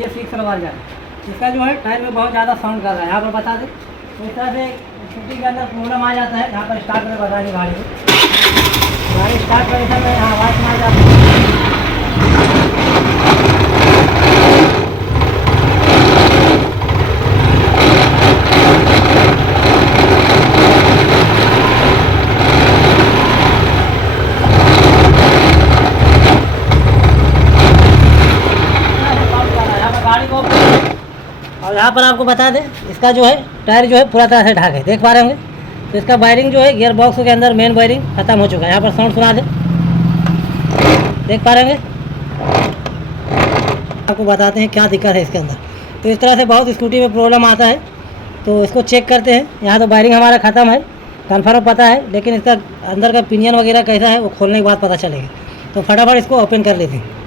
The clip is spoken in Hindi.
ये 6 वाला है। इसका जो है टायर में बहुत ज़्यादा साउंड कर रहा है, यहाँ पर बता दें। तो इस तरह से स्कूटी के अंदर प्रॉब्लम आ जाता है। यहाँ पर स्टार्ट में बताएंगे गाड़ी को, गाड़ी स्टार्ट कंडीशन में यहाँ आवाज़ मार जाती है। और यहाँ पर आपको बता दें, इसका जो है टायर जो है पूरा तरह से ढाक है, देख पा रहे होंगे। तो इसका वायरिंग जो है गियर बॉक्स के अंदर मेन वायरिंग खत्म हो चुका है। यहाँ पर साउंड सुना दें, देख पा रहे होंगे। आपको बताते हैं क्या दिक्कत है इसके अंदर। तो इस तरह से बहुत स्कूटी में प्रॉब्लम आता है, तो इसको चेक करते हैं। यहाँ तो वायरिंग हमारा ख़त्म है, कन्फर्म पता है, लेकिन इसका अंदर का पिनियन वगैरह कैसा है वो खोलने के बाद पता चलेगा। तो फटाफट इसको ओपन कर लेते हैं।